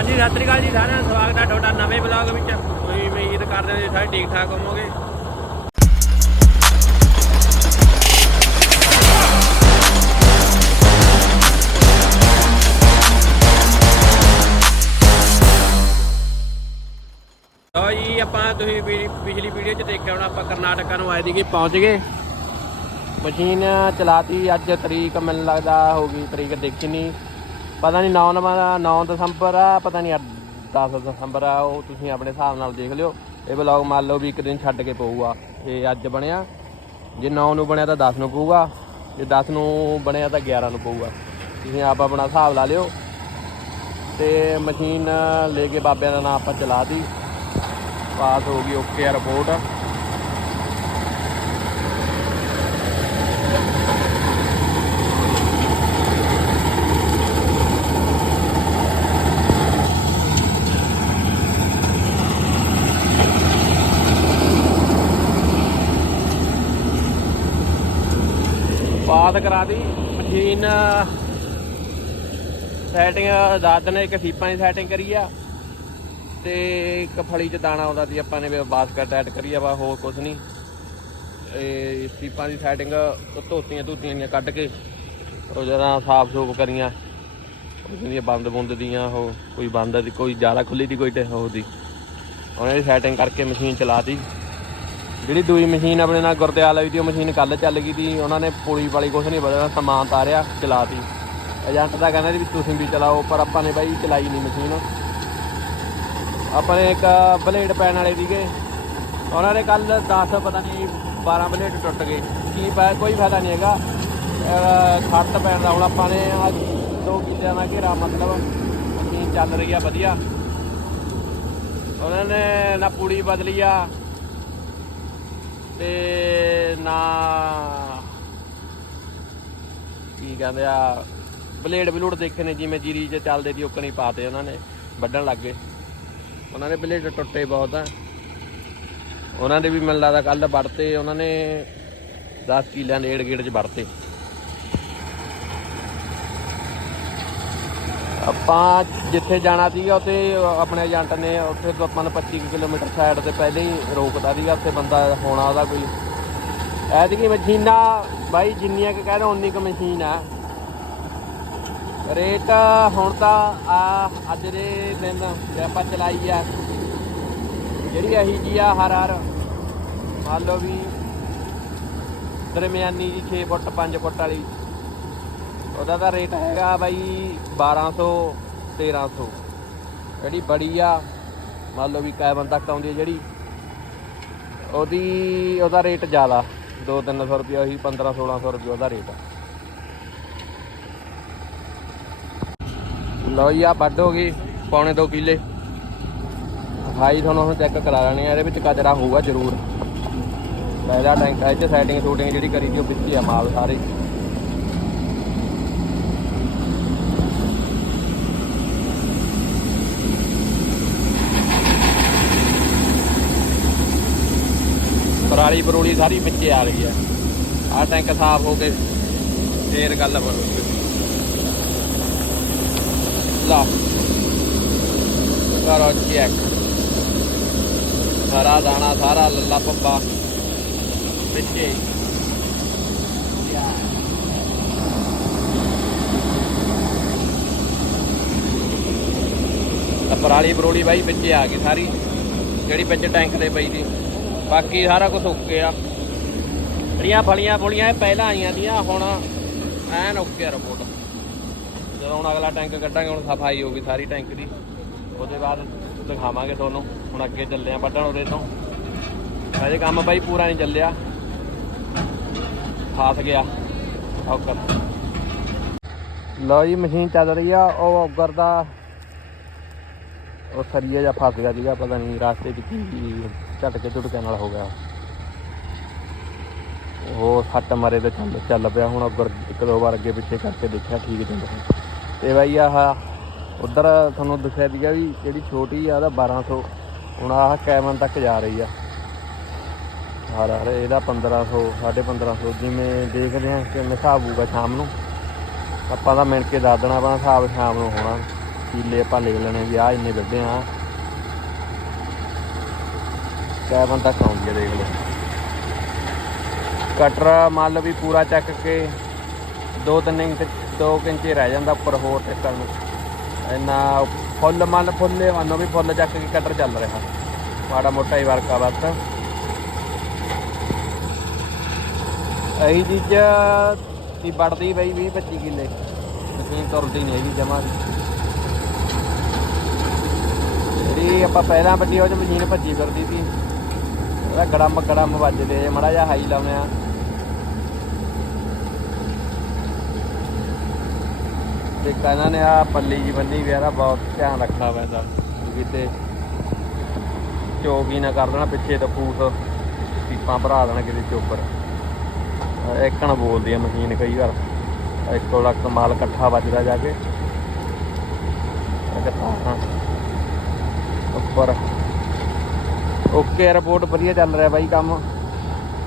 ਹਾਂਜੀ, ਸਤਿ ਸ੍ਰੀ ਅਕਾਲ ਜੀ, ਸਾਰਿਆਂ ਦਾ ਸਵਾਗਤ ਹੈ ਤੁਹਾਡਾ ਨਵੇਂ ਬਲੌਗ ਵਿੱਚ। ਕੋਈ ਉਮੀਦ ਕਰਦੇ ਹਾਂ ਸਾਰੇ ਠੀਕ ਠਾਕ ਹੋਵੋਗੇ। ਲਓ ਜੀ, ਆਪਾਂ ਤੁਸੀਂ ਪਿਛਲੀ ਵੀਡੀਓ 'ਚ ਦੇਖਿਆ ਹੋਣਾ, ਆਪਾਂ ਕਰਨਾਟਕਾ ਨੂੰ ਆਏ ਸੀਗੇ, ਪਹੁੰਚ ਗਏ। ਮਸ਼ੀਨ ਚਲਾਤੀ, ਅੱਜ ਤਰੀਕ ਮੈਨੂੰ ਲੱਗਦਾ ਹੋ ਗਈ, ਤਰੀਕ ਦੇਖੀ ਨਹੀਂ ਪਤਾ ਨਹੀਂ 9 ਨਵਾਂ 9 ਦਸੰਬਰ ਆ, ਪਤਾ ਨਹੀਂ 10 ਦਸੰਬਰ ਆ, ਉਹ ਤੁਸੀਂ ਆਪਣੇ ਹਿਸਾਬ ਨਾਲ ਦੇਖ ਲਿਓ। ਇਹ ਵਲੌਗ ਮੰਨ ਲਓ ਵੀ ਇੱਕ ਦਿਨ ਛੱਡ ਕੇ ਪਊਗਾ ਇਹ ਅੱਜ ਬਣਿਆ। ਜੇ 9 ਨੂੰ ਬਣਿਆ ਤਾਂ 10 ਨੂੰ ਪਊਗਾ, ਜੇ 10 ਨੂੰ ਬਣਿਆ ਤਾਂ 11 ਨੂੰ ਪਊਗਾ। ਤੁਸੀਂ ਆਪ ਆਪਣਾ ਹਿਸਾਬ ਲਾ ਲਿਓ। ਤੇ ਮਸ਼ੀਨ ਲੈ ਕੇ ਬਾਬਿਆਂ ਦਾ ਨਾਮ ਆਪਾਂ ਚਲਾਤੀ ਪਾਸ ਹੋ ਗਈ ਓਕੇ ਆ ਰਿਪੋਰਟ ਪਾਸ ਕਰਾ ਦੀ ਮਸ਼ੀਨ ਸੈਟਿੰਗ ਦਾਦ ਨੇ ਇੱਕ ਸੀਪਾਂ ਦੀ ਸੈਟਿੰਗ ਕਰੀ ਆ। ਤੇ ਇੱਕ ਫਲੀ ਚ ਦਾਣਾ ਆਉਂਦਾ ਸੀ, ਆਪਾਂ ਨੇ ਵੀ ਬਾਸਕਟ ਐਡ ਕਰੀ ਆ ਵਾ ਹੋਰ ਕੁਝ ਨਹੀਂ ਇਹ ਸੀਪਾਂ ਦੀ ਸੈਟਿੰਗ ਧੋਤੀਆਂ ਧੋਤੀਆਂ ਦੀਆਂ ਕੱਢ ਕੇ, ਉਹ ਜਰਾ ਸਾਫ਼ ਸੂਫ ਕਰੀਆਂ ਉਹਦੀਆਂ ਬੰਦ ਬੁੰਦ ਦੀਆਂ, ਉਹ ਕੋਈ ਬੰਦ ਦੀ, ਕੋਈ ਜ਼ਿਆਦਾ ਖੁੱਲੀ ਦੀ ਕੋਈ ਤੇ ਉਹ ਦੀ। ਉਹਨਾਂ ਦੀ ਸੈਟਿੰਗ ਕਰਕੇ ਮਸ਼ੀਨ ਚਲਾਤੀ। ਜਿਹੜੀ ਦੂਈ ਮਸ਼ੀਨ ਆਪਣੇ ਨਾਲ ਗੁਰਦਿਆਲ ਵਾਲੀ ਦੀ ਉਹ ਮਸ਼ੀਨ ਕੱਲ ਚੱਲ ਗਈ ਸੀ, ਉਹਨਾਂ ਨੇ ਪੁਲੀ ਵਾਲੀ ਕੁਛ ਨਹੀਂ ਬਦਲਣਾ, ਸਮਾਨ ਤਾਰਿਆ, ਚਲਾਤੀ। ਏਜੰਟ ਦਾ ਕਹਿੰਦਾ ਸੀ ਵੀ ਤੁਸੀਂ ਵੀ ਚਲਾਓ, ਪਰ ਆਪਾਂ ਨੇ ਬਾਈ ਚਲਾਈ ਨਹੀਂ ਮਸ਼ੀਨ। ਆਪਾਂ ਨੇ ਇੱਕ ਬਲੇਡ ਪੈਣ ਵਾਲੇ ਸੀਗੇ। ਉਹਨਾਂ ਨੇ ਕੱਲ 10 ਪਤਾ ਨਹੀਂ 12 ਬਲੇਡ ਟੁੱਟ ਗਏ। ਕੀ ਪਾ, ਕੋਈ ਫਾਇਦਾ ਨਹੀਂ ਹੈਗਾ। ਅਹ ਖੱਟ ਪੈਣ ਦਾ ਹੁਣ ਆਪਾਂ ਨੇ ਅੱਜ ਦੋ ਕਿੱਲਿਆਂ ਦਾ ਘੇਰਾ ਮਤਲਬ ਮਸ਼ੀਨ ਚੱਲ ਰਹੀ ਆ, ਵਧੀਆ। ਉਹਨਾਂ ਨੇ ਨਾ ਪੂੜੀ ਬਦਲੀ ਆ ਤੇ ਨਾ ਕੀ ਕਹਿੰਦੇ ਆ, ਬਲੇਡ ਬਲੂਡ ਦੇਖੇ ਨੇ ਜਿਵੇਂ ਜੀਰੀ ਜੇ ਚੱਲਦੇ ਦੀ ਉਕਣੀ ਪਾਤੇ ਉਹਨਾਂ ਨੇ, ਵੱਢਣ ਲੱਗ ਗਏ। ਉਹਨਾਂ ਦੇ ਬਲੇਡ ਟੁੱਟੇ ਬਹੁਤ ਆ। ਉਹਨਾਂ ਦੇ ਵੀ ਮੈਨੂੰ ਲੱਗਦਾ ਕੱਲ ਵੜਤੇ ਉਹਨਾਂ ਨੇ 10 ਕਿੱਲਿਆਂ ਨੇੜ ਗੇੜ 'ਚ ਵੜਤੇ ਆਪਾਂ ਜਿੱਥੇ ਜਾਣਾ ਸੀਗਾ, ਉੱਥੇ ਆਪਣੇ ਏਜੰਟ ਨੇ ਉੱਥੇ ਤੋਂ ਆਪਾਂ ਨੂੰ 25 ਕਿਲੋਮੀਟਰ ਸਾਈਡ ਤੇ ਪਹਿਲੇ ਹੀ ਰੋਕਦਾ ਸੀਗਾ, ਉੱਥੇ ਬੰਦਾ ਹੋਣਾ ਉਹਦਾ ਕੋਈ। ਐਤਕੀ ਮਸ਼ੀਨਾਂ ਬਾਈ ਜਿੰਨੀਆਂ ਕਿ ਕਹਿੰਦੇ ਉਨੀ ਕੁ ਮਸ਼ੀਨ ਆ। ਰੇਟ ਹੁਣ ਤਾਂ, ਆ, ਅੱਜ ਦੇ ਦਿਨ ਜੇ ਆਪਾਂ ਚਲਾਈ ਆ, ਜਿਹੜੀ ਅਹੀ ਜੀ ਆ ਹਰ ਹਰ, ਮੰਨ ਲਓ ਵੀ ਦਰਮਿਆਨੀ ਜੀ 6 ਫੁੱਟ 5 ਫੁੱਟ ਵਾਲੀ। ਉਹਦਾ ਤਾਂ ਰੇਟ ਹੈਗਾ ਬਾਈ 1200 1300 ਜਿਹੜੀ ਬੜੀ ਆ, ਮੰਨ ਲਓ ਵੀ ਕੈਬਨ ਤੱਕ ਆਉਂਦੀ ਹੈ ਜਿਹੜੀ, ਉਹਦੀ, ਉਹਦਾ ਰੇਟ ਜ਼ਿਆਦਾ। 2-300 ਰੁਪਏ ਉਹੀ 15-1600 ਰੁਪਏ ਉਹਦਾ ਰੇਟ ਆ। ਲਓ ਜੀ ਆ ਵੱਢ ਹੋ ਗਈ, ਪੌਣੇ 2 ਕਿੱਲੇ। ਹਾਈ ਤੁਹਾਨੂੰ ਹੁਣ ਚੈੱਕ ਕਰਾ ਲੈਣੀ ਆ, ਇਹਦੇ ਵਿੱਚ ਕਚਰਾ ਹੋਊਗਾ ਜ਼ਰੂਰ। ਪਹਿਲਾ ਟੈਂਕ ਇਹ ਸੈਟਿੰਗ ਸ਼ੂਟਿੰਗ ਜਿਹੜੀ ਕਰੀ ਦੀ, ਉਹ ਵਿੱਚ ਆ ਮਾਲ ਸਾਰੇ। ਪਰਾਲੀ ਪਰੂਲੀ ਸਾਰੀ ਵਿੱਚ ਆ ਗਈ ਆ ਆ ਟੈਂਕ ਸਾਫ਼ ਹੋ ਕੇ ਫੇਰ ਗੱਲ ਬਣੂ। ਲਾ। ਕਰੋ ਚੈੱਕ ਸਾਰਾ ਦਾਣਾ, ਸਾਰਾ ਲੱਲਾ ਪੱਪਾ ਵਿੱਚੇ। ਪਰਾਲੀ ਪਰੂਲੀ ਬਾਈ ਵਿੱਚ ਆ ਗਈ ਸਾਰੀ। ਜਿਹੜੀ ਵਿੱਚ ਟੈਂਕ ਦੇ ਪਈ ਸੀ। ਬਾਕੀ ਸਾਰਾ ਕੁਝ ਓਕੇ ਆ। ਜਿਹੜੀਆਂ ਫਲੀਆਂ ਫੁਲੀਆਂ ਇਹ ਪਹਿਲਾਂ ਆਈਆਂ ਦੀਆਂ, ਹੁਣ ਐਨ ਓਕੇ ਆ ਰਿਪੋਰਟ ਜਦੋਂ ਹੁਣ ਅਗਲਾ ਟੈਂਕ ਕੱਢਾਂਗੇ, ਹੁਣ ਸਫ਼ਾਈ ਹੋ ਗਈ ਸਾਰੀ ਟੈਂਕ ਦੀ। ਉਹਦੇ ਬਾਅਦ ਦਿਖਾਵਾਂਗੇ ਤੁਹਾਨੂੰ, ਹੁਣ ਅੱਗੇ ਚੱਲੇ ਆ ਵੱਢਣ ਉਹਦੇ ਤੋਂ। ਅਜੇ ਕੰਮ ਬਾਈ ਪੂਰਾ ਨਹੀਂ ਚੱਲਿਆ। ਫਾਸ ਗਿਆ। ਔਕਰ ਲਓ ਜੀ, ਮਸ਼ੀਨ ਚੱਲ ਰਹੀ ਆ, ਉਹ ਔਗਰ ਦਾ ਉਹ ਸਰੀਆ ਜਾਂ ਫਸ ਗਿਆ ਸੀਗਾ, ਪਤਾ ਨਹੀਂ ਰਾਸਤੇ 'ਚ ਕੀ ਝਟਕੇ ਝੁਟਕੇ ਨਾਲ ਹੋ ਗਿਆ। ਉਹ ਸੱਟ ਮਾਰੇ ਤੇ ਚੱਲ ਚੱਲ ਪਿਆ। ਹੁਣ ਅੱਗਰ ਇੱਕ ਦੋ ਵਾਰ ਅੱਗੇ ਪਿੱਛੇ ਕਰਕੇ ਦੇਖਿਆ ਠੀਕ ਚੱਲ ਰਿਹਾ। ਤੇ ਬਾਈ ਆਹ ਉਧਰ ਤੁਹਾਨੂੰ ਦੱਸਿਆ ਸੀਗਾ ਵੀ ਜਿਹੜੀ ਛੋਟੀ ਆ ਉਹਦਾ 1200 ਹੁਣ ਆਹ ਕੈਮਨ ਤੱਕ ਜਾ ਰਹੀ ਆ। ਹਰ ਹਰ, ਇਹਦਾ 1500 1550 ਜਿਵੇਂ ਦੇਖਦੇ ਆ ਕਿ ਹਿਸਾਬ ਹੋਊਗਾ ਸ਼ਾਮ ਨੂੰ। ਆਪਾਂ ਤਾਂ ਮਿਣ ਕੇ ਦੱਸ ਦੇਣਾ ਆਪਣਾ ਹਿਸਾਬ ਸ਼ਾਮ ਨੂੰ ਹੋਣਾ। ਕੀਲੇ ਆਪਾਂ ਲਿਖ ਲੈਣੇ ਵੀ ਆ ਇੰਨੇ ਵੱਡੇ ਆ। ਕਿਆ ਬੰਦਾ ਖਾਉਂਦੀ ਹੈ ਦੇਖ ਲਓ। ਕਟਰ ਮੰਨ ਲਓ ਵੀ ਪੂਰਾ ਚੱਕ ਕੇ 2-3 ਇੰਚ 2 ਇੰਚ ਰਹਿ ਜਾਂਦਾ ਉੱਪਰ ਹੋਰ ਟਿਕਣ ਨੂੰ ਇੰਨਾ ਫੁੱਲ ਮੰਨ ਫੁੱਲੇ ਮੰਨੋ ਵੀ ਫੁੱਲ ਚੱਕ ਕੇ ਕਟਰ ਚੱਲ ਰਿਹਾ। ਮਾੜਾ ਮੋਟਾ ਹੀ ਵਰਕਾ ਬਸ। ਅਹੀ ਚੀਜ਼ ਦੀ ਵੜਦੀ ਬਈ 20 25 ਕਿੱਲੇ। ਮਸ਼ੀਨ ਤੁਰਦੀ ਨਹੀਂ ਹੈਗੀ ਜਮਾ। ਜਿਹੜੀ ਆਪਾਂ ਪਹਿਲਾਂ ਵੱਡੀ ਉਹ ਚ ਮਸ਼ੀਨ ਭੱਜੀ ਫਿਰਦੀ ਸੀ। ਉਹਦਾ ਗੜਮ ਗੜਮ ਵੱਜਦੇ, ਮੜਾ ਜਿਹਾ ਹਾਈ ਲਾਉਨੇ ਆ। ਤੇ ਕਹਿੰਦਾ ਨੇ ਆ ਪੱਲੀ ਜੀ ਬੰਨੀ ਵੀ ਇਹਦਾ ਬਹੁਤ ਧਿਆਨ ਰੱਖਣਾ ਪੈਂਦਾ। ਕਿਤੇ ਚੋਕ ਨਾ ਕਰ ਦੇਣਾ, ਪਿੱਛੇ ਤੋਂ ਫੂਸ ਪੀਪਾਂ ਭਰਾ ਦੇਣਾ ਕਿਤੇ ਚੋਪਰ ਇੱਕਣ ਬੋਲਦੀ ਆ ਮਸ਼ੀਨ ਕਈ ਵਾਰ। ਇੱਕੋ ਲੱਖ ਮਾਲ ਇਕੱਠਾ ਵੱਜਦਾ ਜਾ ਕੇ। ਇਕੱਠਾ ਉੱਪਰ। ਓਕੇ ਰਿਪੋਰਟ ਵਧੀਆ ਚੱਲ ਰਿਹਾ ਬਾਈ ਕੰਮ।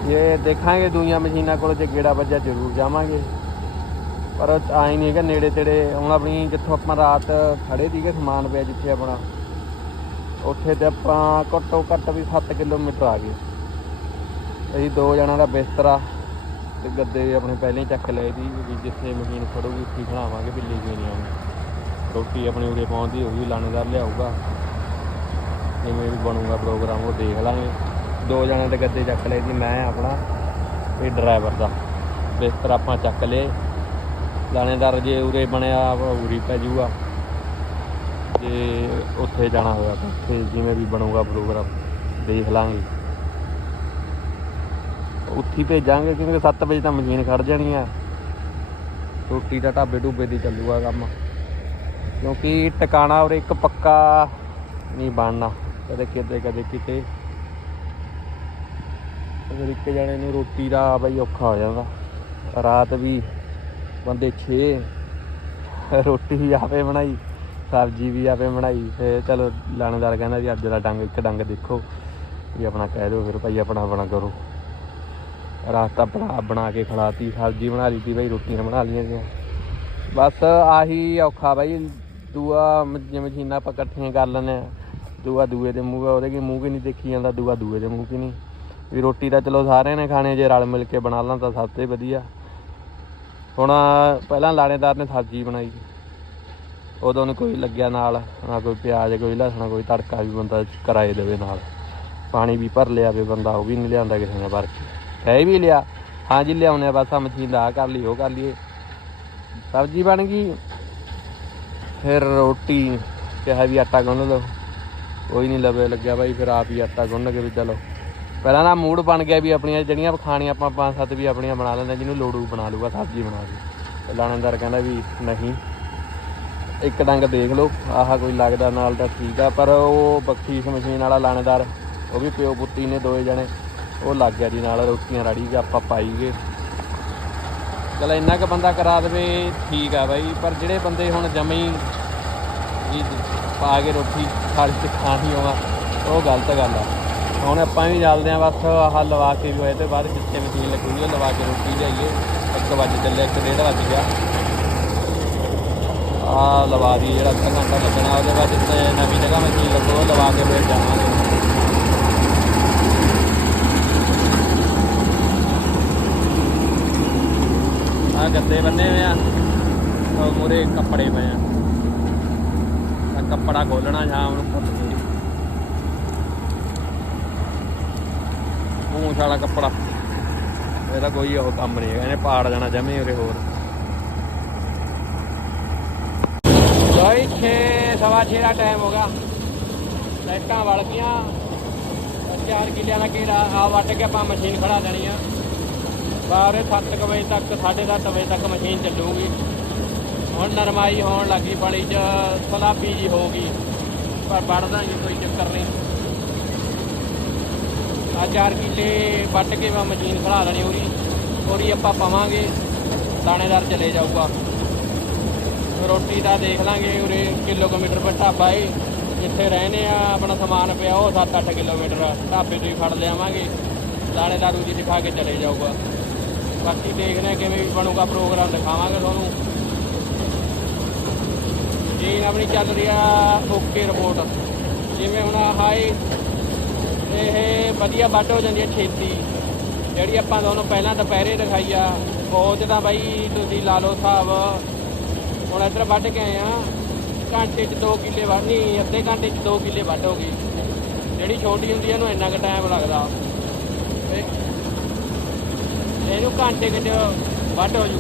ਇਹ ਦੇਖਾਂਗੇ ਦੂਈਆਂ ਮਸ਼ੀਨਾਂ ਕੋਲ ਜੇ ਗੇੜਾ ਵੱਜਾ ਜ਼ਰੂਰ ਜਾਵਾਂਗੇ। ਪਰ ਆਈ ਨਹੀਂ ਹੈਗਾ ਨੇੜੇ ਤੇੜੇ। ਹੁਣ ਆਪਣੀ ਜਿੱਥੋਂ ਆਪਾਂ ਰਾਤ ਖੜੇ ਸੀਗੇ, ਸਮਾਨ ਪਿਆ ਜਿੱਥੇ ਆਪਣਾ। ਉੱਥੇ ਤੇ ਆਪਾਂ ਘੱਟੋ ਘੱਟ ਵੀ 7 ਕਿਲੋਮੀਟਰ ਆ ਗਏ। ਅਸੀਂ ਦੋ ਜਣਾਂ ਦਾ ਬਿਸਤਰਾ ਤੇ ਗੱਦੇ ਆਪਣੇ ਪਹਿਲਾਂ ਹੀ ਚੱਕ ਲਏ ਸੀ ਵੀ ਜਿੱਥੇ ਮਸ਼ੀਨ ਖੜੂਗੀ ਉੱਥੇ ਹੀ ਖੜਾਵਾਂਗੇ ਬਿੱਲੀ ਨਹੀਂ ਆਉਣੀ ਰੋਟੀ ਆਪਣੇ ਉਰੇ ਪਹੁੰਚਦੀ ਹੋਊਗੀ ਲਾਣੇਦਾਰ ਲਿਆਊਗਾ। ਜਿਵੇਂ ਵੀ ਬਣੂਗਾ ਪ੍ਰੋਗਰਾਮ ਉਹ ਦੇਖ ਲਾਂਗੇ। ਦੋ ਜਣੇ ਦੇ ਗੱਦੇ ਚੱਕ ਲਏ ਸੀ, ਮੈਂ ਆਪਣਾ ਤੇ ਡਰਾਈਵਰ ਦਾ। ਬਿਸਤਰ ਆਪਾਂ ਚੱਕ ਲਏ। ਲਾਣੇਦਾਰ ਜੇ ਉਰੇ ਬਣਿਆ ਉਰੀ ਪੈ ਜਾਊਗਾ ਜੇ ਉੱਥੇ ਜਾਣਾ ਹੋਇਆ ਤਾਂ ਉੱਥੇ ਜਿਵੇਂ ਵੀ ਬਣੂਗਾ ਪ੍ਰੋਗਰਾਮ ਦੇਖ ਲਾਂਗੇ। ਉੱਥੇ ਹੀ ਭੇਜਾਂਗੇ, ਕਿਉਂਕਿ 7 ਵਜੇ ਤਾਂ ਮਸ਼ੀਨ ਖੜ ਜਾਣੀ ਆ। ਰੋਟੀ ਦਾ ਢਾਬੇ ਢੂਬੇ ਦੀ ਚੱਲੂਗਾ ਕੰਮ। ਕਿਉਂਕਿ ਟਿਕਾਣਾ ਔਰ ਇੱਕ ਪੱਕਾ ਨਹੀਂ ਬਣਨਾ। ਕਦੇ ਕਿਤੇ ਕਦੇ ਕਿਤੇ। ਅਗਰ ਇੱਕ ਜਣੇ ਨੂੰ ਰੋਟੀ ਦਾ ਬਈ ਔਖਾ ਹੋ ਜਾਂਦਾ, ਰਾਤ ਵੀ ਬੰਦੇ 6 ਰੋਟੀ ਵੀ ਆਪੇ ਬਣਾਈ, ਸਬਜ਼ੀ ਵੀ ਆਪੇ ਬਣਾਈ, ਤੇ ਚਲੋ ਲਾਣੇਦਾਰ ਕਹਿੰਦਾ ਵੀ ਅੱਜ ਦਾ ਡੰਗ, ਇੱਕ ਡੰਗ ਦੇਖੋ, ਵੀ ਆਪਣਾ ਕਹਿ ਦਿਓ, ਫਿਰ ਭਾਈ ਆਪਣਾ ਆਪਣਾ ਕਰੋ। ਰਾਸਤਾ ਬਣਾ ਬਣਾ ਕੇ ਖੜਾਤੀ ਸਬਜ਼ੀ ਬਣਾ ਲਈ ਤੀ ਬਈ, ਰੋਟੀਆਂ ਬਣਾ ਲਈਆਂ ਸੀ। ਬਸ ਆਹੀ ਔਖਾ ਬਾਈ, ਦੂਆ ਜਿਵੇਂ ਮਸ਼ੀਨਾਂ ਆਪਾਂ ਇਕੱਠੀਆਂ ਕਰ ਲੈਂਦੇ ਆ ਦੂਆ ਦੂਏ ਦੇ ਮੂੰਹ ਉਹਦੇ ਕੀ ਮੂੰਹ ਕੀ ਨਹੀਂ ਦੇਖੀ ਜਾਂਦਾ, ਦੂਆ ਦੂਏ ਦੇ ਮੂੰਹ ਕੀ ਨਹੀਂ। ਵੀ ਰੋਟੀ ਤਾਂ ਚਲੋ ਸਾਰਿਆਂ ਨੇ ਖਾਣੇ ਜੇ ਰਲ ਮਿਲ ਕੇ ਬਣਾ ਲਾਂ ਤਾਂ ਸਭ ਤੋਂ ਵਧੀਆ। ਹੁਣ ਪਹਿਲਾਂ ਲਾਣੇਦਾਰ ਨੇ ਸਬਜ਼ੀ ਬਣਾਈ। ਉਦੋਂ ਨੂੰ ਕੋਈ ਲੱਗਿਆ ਨਾਲ, ਨਾ ਕੋਈ ਪਿਆਜ਼, ਕੋਈ ਲਸਣ, ਕੋਈ ਤੜਕਾ ਵੀ ਬੰਦਾ ਕਰਾਏ ਦੇਵੇ ਨਾਲ। ਪਾਣੀ ਵੀ ਭਰ ਲਿਆ ਵੇ ਬੰਦਾ, ਉਹ ਵੀ ਨਹੀਂ ਲਿਆਂਦਾ ਕਿਸੇ ਨੇ ਭਰ ਕੇ। ਕਹਿ ਵੀ ਲਿਆ ਹਾਂਜੀ ਲਿਆਉਣੇ ਆ, ਬਸ ਆ ਮਸ਼ੀਨ ਲਾ ਕਰ ਲਈ ਉਹ ਕਰ ਲਈਏ। ਸਬਜ਼ੀ ਬਣ ਗਈ, ਫਿਰ ਰੋਟੀ, ਕਿਹਾ ਵੀ ਆਟਾ ਗੁੰਨ ਲਓ। ਕੋਈ ਨਹੀਂ ਲਵੇ ਲੱਗਿਆ ਬਾਈ, ਫਿਰ ਆਪ ਹੀ ਆਟਾ ਗੁੰਨ ਕੇ ਵੀ ਚਲੋ। ਪਹਿਲਾਂ ਨਾ ਮੂਡ ਬਣ ਗਿਆ ਵੀ ਆਪਣੀਆਂ ਜਿਹੜੀਆਂ ਖਾਣੀਆਂ ਆਪਾਂ ਪੰਜ ਸੱਤ ਵੀ ਆਪਣੀਆਂ ਬਣਾ ਲੈਂਦੇ, ਜਿਹਨੂੰ ਲੋੜੂ ਬਣਾ ਲੂਗਾ ਸਬਜ਼ੀ ਬਣਾ ਲੂ ਤੇ ਲਾਣੇਦਾਰ ਕਹਿੰਦਾ ਵੀ ਨਹੀਂ, ਇੱਕ ਡੰਗ ਦੇਖ ਲਓ, ਆਹ ਕੋਈ ਲੱਗਦਾ ਨਾਲ ਤਾਂ ਠੀਕ ਆ, ਪਰ ਉਹ ਬਖਸ਼ੀਸ਼ ਮਸ਼ੀਨ ਵਾਲਾ ਲਾਣੇਦਾਰ, ਉਹ ਵੀ ਪਿਓ ਪੁੱਤੀ ਨੇ ਦੋਏ ਜਣੇ, ਉਹ ਲੱਗ ਗਿਆ ਜੀ ਨਾਲ, ਰੋਟੀਆਂ ਰੜੀ ਕੇ ਆਪਾਂ ਪਾਈ ਚਲ ਇੰਨਾ ਕੁ ਬੰਦਾ ਕਰਾ ਦੇਵੇ, ਠੀਕ ਆ ਬਾਈ, ਪਰ ਜਿਹੜੇ ਬੰਦੇ ਹੁਣ ਜਮੀ ਜੀ, ਪਾ ਕੇ ਰੋਟੀ ਖਾਲੀ ਤੇ ਖਾਣੀ ਹੋਵਾ ਉਹ ਗਲਤ ਗੱਲ ਆ। ਹੁਣ ਆਪਾਂ ਵੀ ਚੱਲਦੇ ਆ, ਬਸ ਆਹ ਲਵਾ ਕੇ ਵੀ ਹੋਏ ਤੇ ਬਾਅਦ ਜਿੱਥੇ ਮਸ਼ੀਨ ਲੱਗੂਗੀ ਉਹ ਲਵਾ ਕੇ ਰੋਟੀ ਲਿਆਈਏ। ਇੱਕ ਵਜੇ ਚੱਲਿਆ, ਇੱਕ ਡੇਢ ਵੱਜ ਗਿਆ। ਆ ਲਵਾ ਦੀ ਜਿਹੜਾ ਅੱਧਾ ਘੰਟਾ ਲੱਗਣਾ, ਉਹਦੇ ਬਾਅਦ ਜਿੱਥੇ ਨਵੀਂ ਜਗ੍ਹਾ ਮਸ਼ੀਨ ਲੱਗੂ, ਉਹ ਲਵਾ ਕੇ ਫਿਰ ਜਾਵਾਂਗੇ। ਆ ਗੱਦੇ ਬੰਨੇ ਹੋਏ ਆ। ਉਹ ਮੂਰੇ ਕੱਪੜੇ ਪਏ ਆ ਆ। ਕੱਪੜਾ ਖੋਲਣਾ ਸ਼ਾਮ ਨੂੰ ਪੁੱਟ ਕੇ ਪੂੰਛ ਵਾਲਾ ਕੱਪੜਾ। ਇਹਦਾ ਕੋਈ ਉਹ ਕੰਮ ਨਹੀਂ ਹੈਗਾ, ਇਹਨੇ ਪਾੜ ਜਾਣਾ ਜਮੇ ਉਰੇ ਹੋਰ। ਲੋਈ 6 ਸਵਾ ਛੇ ਦਾ ਟਾਈਮ ਹੋ ਗਿਆ। ਲਾਈਟਾਂ ਵਲ ਗਈਆਂ। ਚਾਰ ਕਿੱਲਿਆਂ ਦਾ ਘੇਰਾ ਆ ਵੱਟ ਕੇ ਆਪਾਂ ਮਸ਼ੀਨ ਖੜਾ ਦੇਣੀ ਆ। ਬਾਰੇ 7 ਵਜੇ ਤੱਕ 7:30 ਵਜੇ ਤੱਕ ਮਸ਼ੀਨ ਚੱਲੂਗੀ। ਹੁਣ ਨਰਮਾਈ ਹੋਣ ਲੱਗੀ ਬੜੀ ਚ ਸਲਾਬੀ ਜੀ ਗਈ। ਪਰ ਵੜ ਦਾਂਗੇ ਕੋਈ ਚੱਕਰ ਨਹੀਂ। ਆ ਚਾਰ ਕਿੱਲੇ ਵੱਟ ਕੇ ਮੈਂ ਮਸ਼ੀਨ ਖੜਾ ਲੈਣੀ ਉਰੀ। ਉਰੀ ਆਪਾਂ ਪਾਵਾਂਗੇ, ਦਾਣੇਦਾਰ ਚਲੇ ਜਾਊਗਾ। ਰੋਟੀ ਦਾ ਦੇਖ ਲਾਂਗੇ ਉਰੇ, ਕਿਲੋਮੀਟਰ ਪਰ ਢਾਬਾ ਏ। ਜਿੱਥੇ ਰਹਿੰਦੇ ਆ, ਆਪਣਾ ਸਮਾਨ ਪਿਆ, ਉਹ 7-8 ਕਿਲੋਮੀਟਰ ਆ। ਢਾਬੇ ਤੋਂ ਹੀ ਫੜ ਲਿਆਵਾਂਗੇ। ਦਾਣੇਦਾਰ ਉਰੀ ਦਿਖਾ ਕੇ ਚਲੇ ਜਾਊਗਾ। ਬਾਕੀ ਦੇਖਦੇ ਆ ਕਿਵੇਂ ਵੀ ਬਣੂਗਾ ਪ੍ਰੋਗਰਾਮ, ਦਿਖਾਵਾਂਗੇ ਤੁਹਾਨੂੰ। ਮਸ਼ੀਨ ਆਪਣੀ ਚੱਲ ਰਹੀ ਆ ਓਕੇ ਰਿਪੋਰਟ ਜਿਵੇਂ ਹੁਣ ਹਾਈ, ਇਹ ਵਧੀਆ ਵੱਢ ਹੋ ਜਾਂਦੀ ਹੈ ਛੇਤੀ। ਜਿਹੜੀ ਆਪਾਂ ਤੁਹਾਨੂੰ ਪਹਿਲਾਂ ਦੁਪਹਿਰੇ ਦਿਖਾਈ ਆ ਉਹ ਤਾਂ ਬਾਈ ਤੁਸੀਂ ਲਾ ਲਓ ਹਿਸਾਬ। ਹੁਣ ਇੱਧਰ ਵੱਢ ਕੇ ਆਏ ਆ, ਘੰਟੇ 'ਚ 2 ਕਿੱਲੇ ਵੱਢਣੀ ਅੱਧੇ ਘੰਟੇ 'ਚ 2 ਕਿੱਲੇ ਵੱਢ ਹੋ ਗਈ। ਜਿਹੜੀ ਛੋਟੀ ਹੁੰਦੀ ਹੈ ਇਹਨੂੰ ਇੰਨਾ ਕੁ ਟਾਈਮ ਲੱਗਦਾ। ਇਹਨੂੰ ਘੰਟੇ ਕੁ ਵੱਢ ਹੋ ਜੂ।